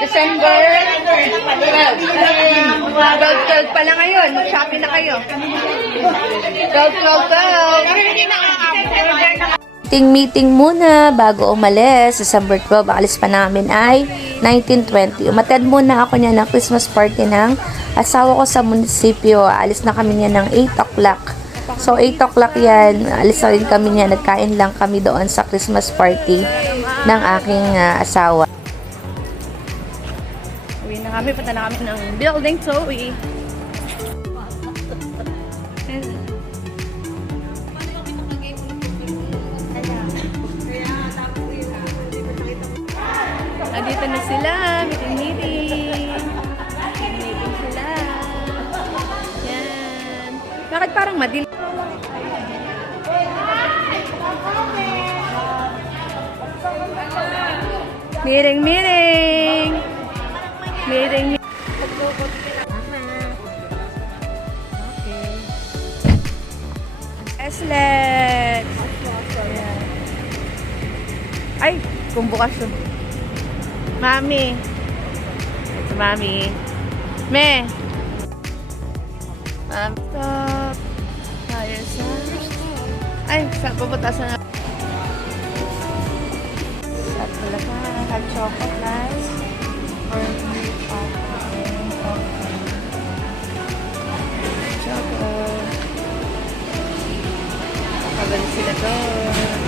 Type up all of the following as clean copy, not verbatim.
December 12. 12 pa lang ngayon. Mag-shopping na kayo. 12. Meeting muna bago umalis. December 12, alis pa namin ay 1920. Umattend muna ako niya ng Christmas party ng asawa ko sa munisipyo. Alis na kami niya ng 8 o'clock. So 8 o'clock yan, alis na rin kami niya. Nagkain lang kami doon sa Christmas party ng aking asawa. Uwi na kami, punta na kami ng building to uwi. Andito na sila, meeting sila. Yan. Bakit parang madilim? Meeting. Okay. Eslex. Ay, kung bukas yun. Mami. Ito, Mami. Me. Mami, stop. Tayo sa... Ay, saan pupunta sa... Sa talaga. Hot chocolate plus. Or chocolate. Nakabalik sila doon.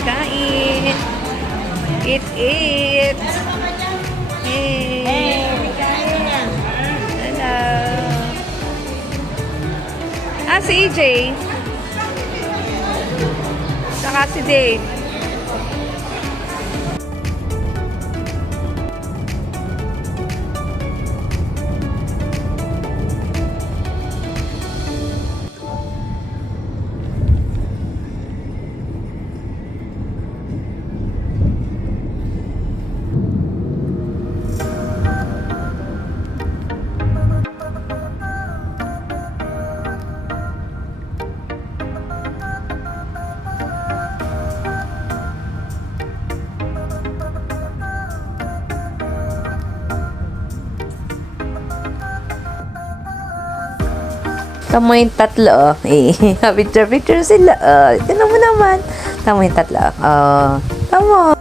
Kain. Eat. Hey. Hello. Si EJ. Saka si Dave. Tamo yung tatlo, picture sila, Tignan mo naman. Tamo yung tatlo, Tamo.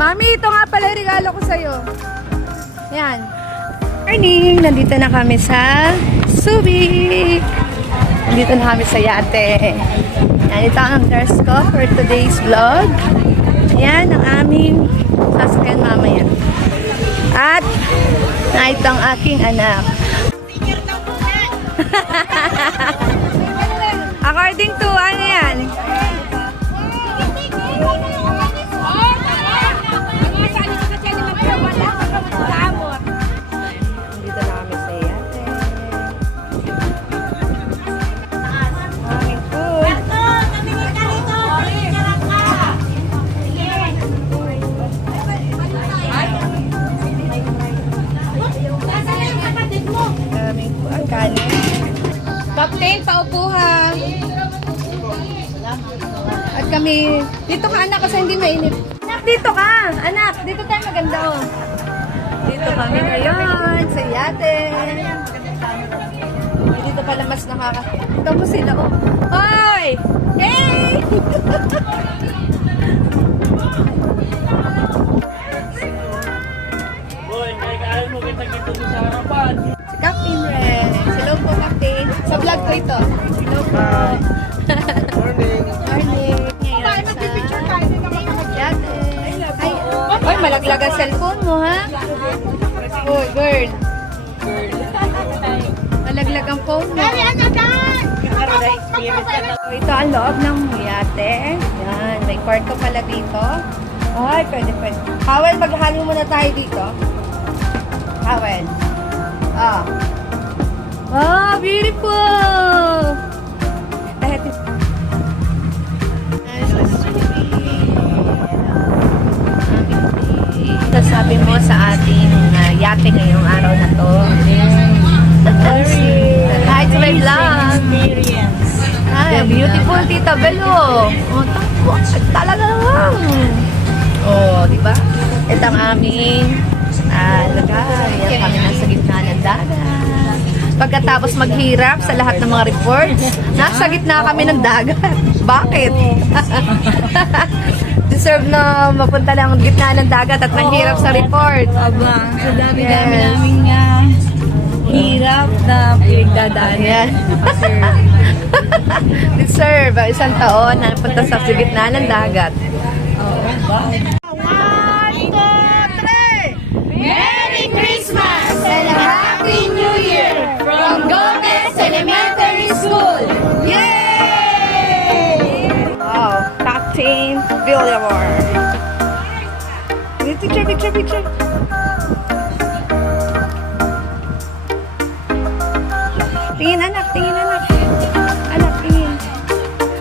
Mami, ito nga pala yung regalo ko sa'yo. Yan. Morning! Nandito na kami sa Subic. Nandito na kami sa yate. Yan, ito ang dress ko for today's vlog. Yan ang aming sasakyan mamaya. At ito ang aking anak. According to ano yan? Dito na kami sa yate. Aming food. Aming food. Kanin. Captain, paupo ha. At kami, dito ka anak kasi hindi mainit. Anak, dito ka. Anak, dito tayo maganda oh. Dito kami ngayon sa yate. Dito pala mas Ito mo sila oh. Hoy! Hey! Boy, may kaalam mo kita mo sa harapan. Si Captain Ren. Hello po, Captain. Sa vlog ko ito. Hello po. Morning. Morning. Ngayon sa yate. Ay, malaglag ang cellphone mo, ha? Uy, girl. Malaglag ang phone mo. So, ito ang loob ng yate. Yan, may kwarto pala dito. Ay, pwede. Howell, maghalo muna tayo dito. Howell. Oh, beautiful! Sabi mo sa ating yate ngayong araw na to. Beautiful Tita Belo. Oh, talaga lang. Oh, di ba? Ito ang aming lagay. Yan kami nasa gitna ng dagat. Pagkatapos maghirap sa lahat ng mga reports, nasa gitna kami ng dagat. Bakit? Deserve na mapunta lang gitna ng dagat at mahirap sa report. Aba, sa dami-dami Yes. naming hirap na pinagdadaan. Yan. Deserve. Isang taon na napunta sa gitna ng dagat. Merry Christmas and a Happy New Year from Gomez Elementary School! Yay! Wow. Captain Villamor. Picture. Tingin anak. Anak, tingin.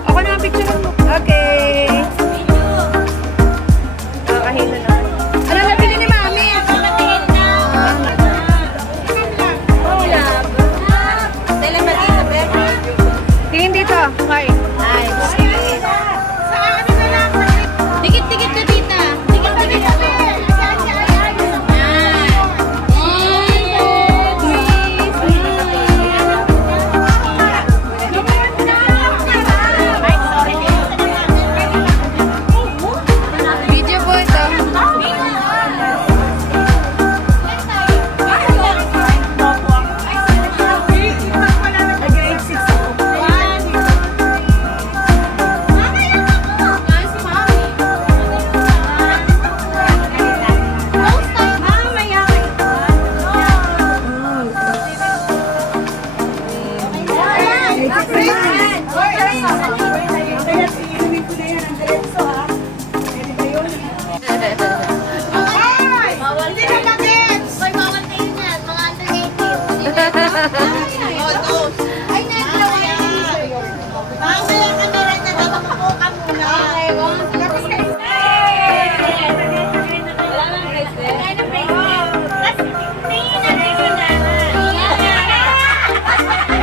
Ako na ang picture mo. Okay. Nakakahilo na. Ano nabili ni Mami? Tingin dito. Okay. Tikit-tikit na tita! Tikit-tikit na Video po ito.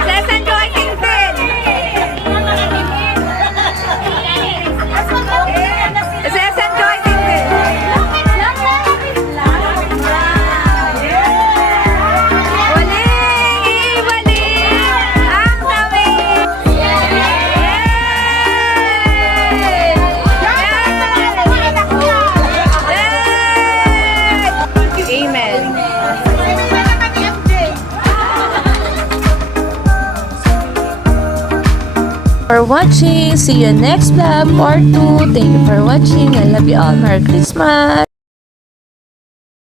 Sesan Joy Tintin. Sesan Joy Tintin. Ang dami. Amen. For watching. See you next vlog, part 2. Thank you for watching. I love you all. Merry Christmas!